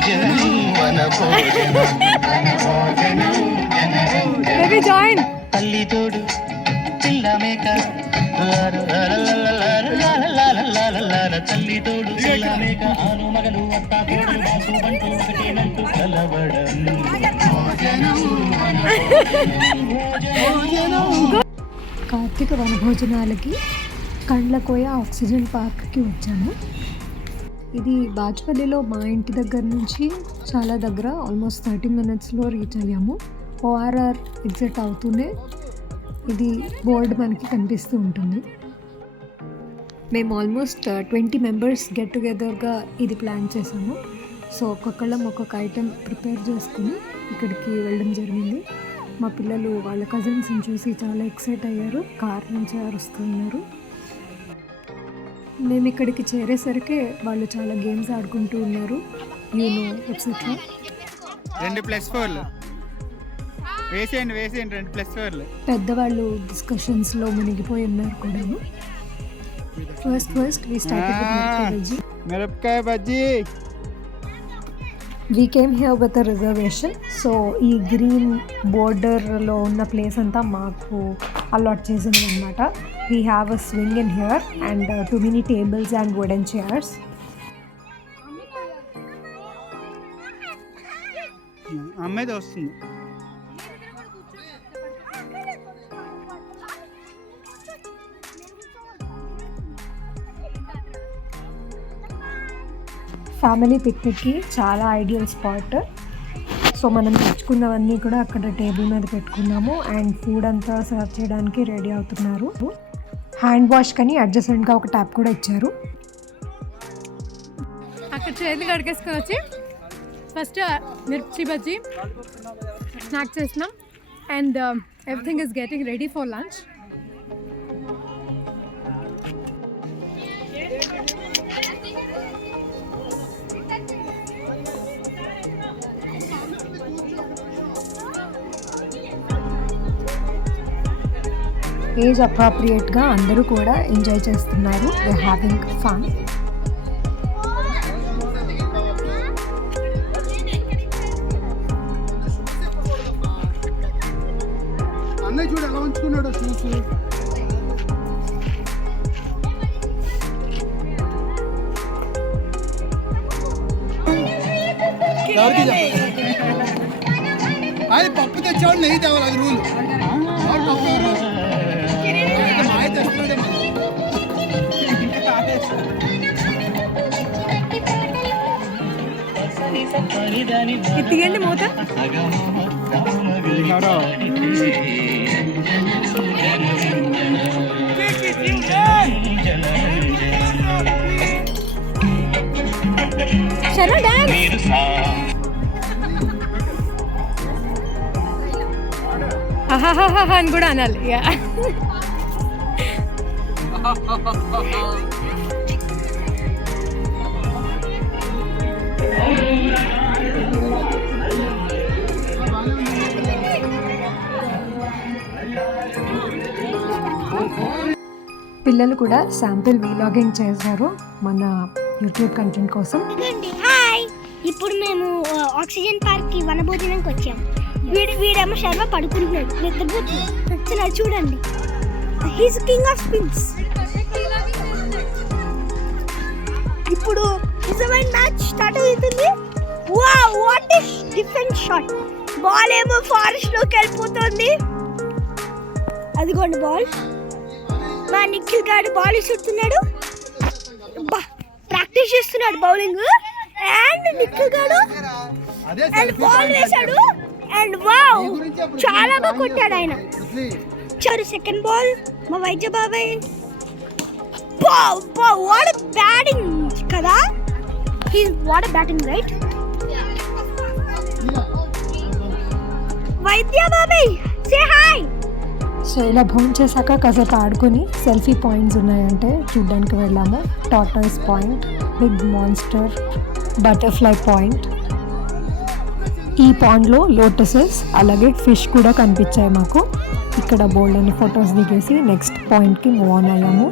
భోజనం వన భోజనం జాయిన్ తల్లి తోడు పిల్ల మేక. తల్లి తోడు పిల్ల మేక ఆను మగలు అత్త తోడు బాసు బంటు ఒకటేనంటూ కలవడం. కార్తీక వనభోజనాలకి కండ్లకోయ ఆక్సిజన్ పార్క్కి వచ్చాము ఇది బాజ్పల్లిలో మా ఇంటి దగ్గర నుంచి చాలా దగ్గర ఆల్మోస్ట్ థర్టీ మినిట్స్లో రీచ్ అయ్యాము. ఓఆర్ఆర్ ఎగ్జిట్ అవుతూనే ఇది బోర్డు మనకి కనిపిస్తూ ఉంటుంది. మేము ఆల్మోస్ట్ ట్వంటీ మెంబర్స్ గెట్ టుగెదర్గా ఇది ప్లాన్ చేసాము. సో ఒక్కొక్కళ్ళం ఒక్కొక్క ఐటెం ప్రిపేర్ చేసుకుని ఇక్కడికి వెళ్ళడం జరిగింది. మా పిల్లలు వాళ్ళ కజిన్స్ని చూసి చాలా ఎక్సైట్ అయ్యారు. కార్ నుంచి అరుస్తున్నారు మేము ఇక్కడికి చేరేసరికి వాళ్ళు చాలా గేమ్స్ ఆడుకుంటూ ఉన్నారు. యూనో ఎట్సెట్రా రెండు ప్లస్ ఫోర్లు వేసేయండి వేసేయండి రెండు ప్లస్ ఫోర్లు పెద్దవాళ్ళు డిస్కషన్స్లో మునిగిపోయి ఉన్నారు కూడాను. ఫస్ట్ ఫస్ట్ వీ స్టార్ట్ మిరపకాయ bajji. We came here with a reservation so ఈ గ్రీన్ బోర్డర్లో ఉన్న ప్లేస్ అంతా మాకు అలాట్ చేసింది అనమాట we have a swing in here and two many tables and wooden chairs అమ్మాయి వస్తుంది. ఫ్యామిలీ పిక్నిక్కి చాలా ఐడియల్ స్పాట్. సో మనం తెచ్చుకున్నవన్నీ కూడా అక్కడ టేబుల్ మీద పెట్టుకున్నాము అండ్ ఫుడ్ అంతా సర్వ్ చేయడానికి రెడీ అవుతున్నారు. హ్యాండ్ వాష్ కానీ అడ్జస్టెంట్గా ఒక ట్యాప్ కూడా ఇచ్చారు. అక్కడ చేతులు కడిగేసుకొని వచ్చి ఫస్ట్ uh, మిర్చి బజ్జి స్నాక్ చేసినాం. And everything is getting ready for lunch age అప్రాప్రియేట్గా అందరూ కూడా ఎంజాయ్ చేస్తున్నారు. దే హ్యావింగ్ ఫన్ అన్నయ్య చూడు ఎలా ఉంచుకున్నాడు షూస్ అది పప్పు తెచ్చాడు నెయ్యి తేవాలి అది రూల్. ఎత్తిగండి మూత? చలో డాన్స్. అని కూడా అనాలి యా. పిల్లలు కూడా శాంపిల్ వీలాగింగ్ చేశారు మన యూట్యూబ్ కంటెంట్ కోసం. హాయ్. ఇప్పుడు మేము ఆక్సిజన్ పార్క్కి వనభోజనానికి వచ్చాము వీడు వీడేమో శర్మ పడుకుంటున్నాడు. నిద్రపోతున్నాడు చూడండి. హీస్ కింగ్ ఆఫ్ స్పిన్స్ ఇప్పుడు నిజమైన మ్యాచ్ స్టార్ట్ అవుతుంది. వా what is different shot ball ఏమో ఫారెస్ట్లోకి వెళ్ళిపోతుంది. అదిగోండి బాల్ మా నిఖిల్ గారు బాల్ ఇస్తున్నాడు. ప్రాక్టీస్ చేస్తున్నాడు బౌలింగ్ అండ్ నిఖిల్ గారు అండ్ బాల్ వేశాడు. అండ్ వావ్ చాలా బాగా కొట్టాడు ఆయన. చారు సెకండ్ బాల్ మా వైద్య బాబాయ్ వాట్ బ్యాటింగ్ కదా? He what batting right Vaidya బాబాయ్ సే హాయ్ సో ఇలా భోజనం చేశాక కాసేపు ఆడుకొని సెల్ఫీ పాయింట్స్ ఉన్నాయంటే చూడ్డానికి వెళ్ళాము Tatas point big monster butterfly point ఈ పాండ్లో లోటసెస్ అలాగే ఫిష్ కూడా కనిపించాయి మాకు. ఇక్కడ బోల్డ్ అని ఫొటోస్ దిగేసి నెక్స్ట్ పాయింట్కి మూవ్ ఆన్ అయ్యాము.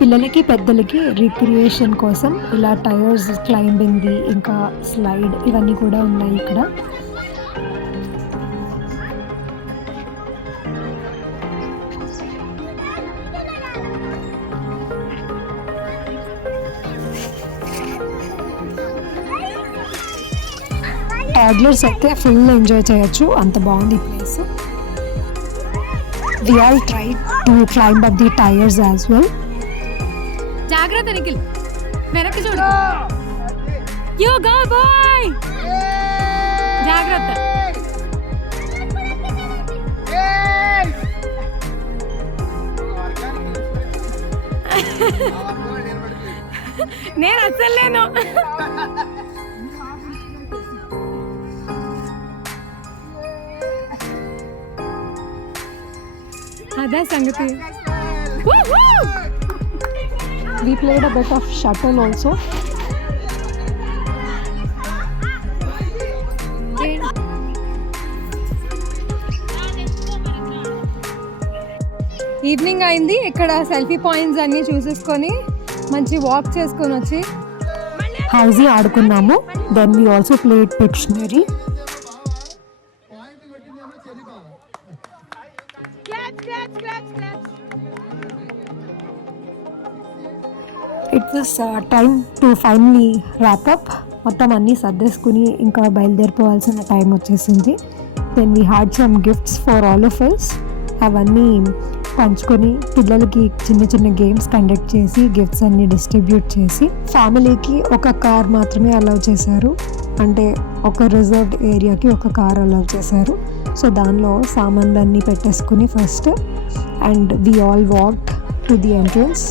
పిల్లలకి పెద్దలకి రిక్రియేషన్ కోసం ఇలా టైర్స్ క్లైంబింగ్ది ఇంకా స్లైడ్ ఇవన్నీ కూడా ఉన్నాయి ఇక్కడ. టాడ్లర్స్ అయితే ఫుల్ ఎంజాయ్ చేయొచ్చు. అంత బాగుంది ఈ place we all try to climb up the tyres as well జాగ్రత్త నిఖిల్. వెనక్కి చూడు. యో గో బాయ్ అదే సంగతి. Woohoo! we played a bit of shuttle also. Evening అయింది. ఇక్కడ సెల్ఫీ పాయింట్స్ అన్ని చూసేసుకొని మంచి వాక్ చేసుకొని వచ్చి హౌజీ ఆడుకున్నాము. Then we also played Pictionary it was time to finally wrap up మొత్తం అన్నీ సర్దేసుకుని ఇంకా బయలుదేరిపోవాల్సిన టైం వచ్చేసింది. Then we had some gifts for all of us అవన్నీ పంచుకొని పిల్లలకి చిన్న చిన్న గేమ్స్ కండక్ట్ చేసి గిఫ్ట్స్ అన్ని డిస్ట్రిబ్యూట్ చేసి ఫ్యామిలీకి ఒక కార్ మాత్రమే అలౌ చేశారు. అంటే ఒక రిజర్వ్డ్ ఏరియాకి ఒక కార్ అలౌ చేశారు. సో దానిలో సామాన్లన్నీ పెట్టేసుకుని first and we all walk to the entrance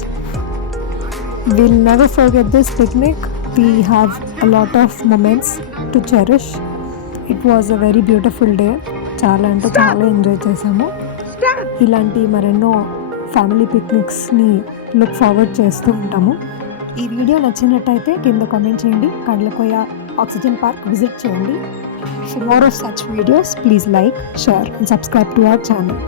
we'll never forget this picnic. We have a lot of moments to cherish. It was a very beautiful day. చాలా అంటే చాలా enjoy చేసాము ఇలాంటి మరెన్నో ఫ్యామిలీ పిక్నిక్స్ని లుక్ ఫార్వర్డ్ చేస్తూ ఉంటాము. ఈ video నచ్చినట్టయితే కింద కామెంట్ చేయండి. కడ్లకోయ ఆక్సిజన్ పార్క్ విజిట్ చేయండి. For more of such videos please like share and subscribe to our channel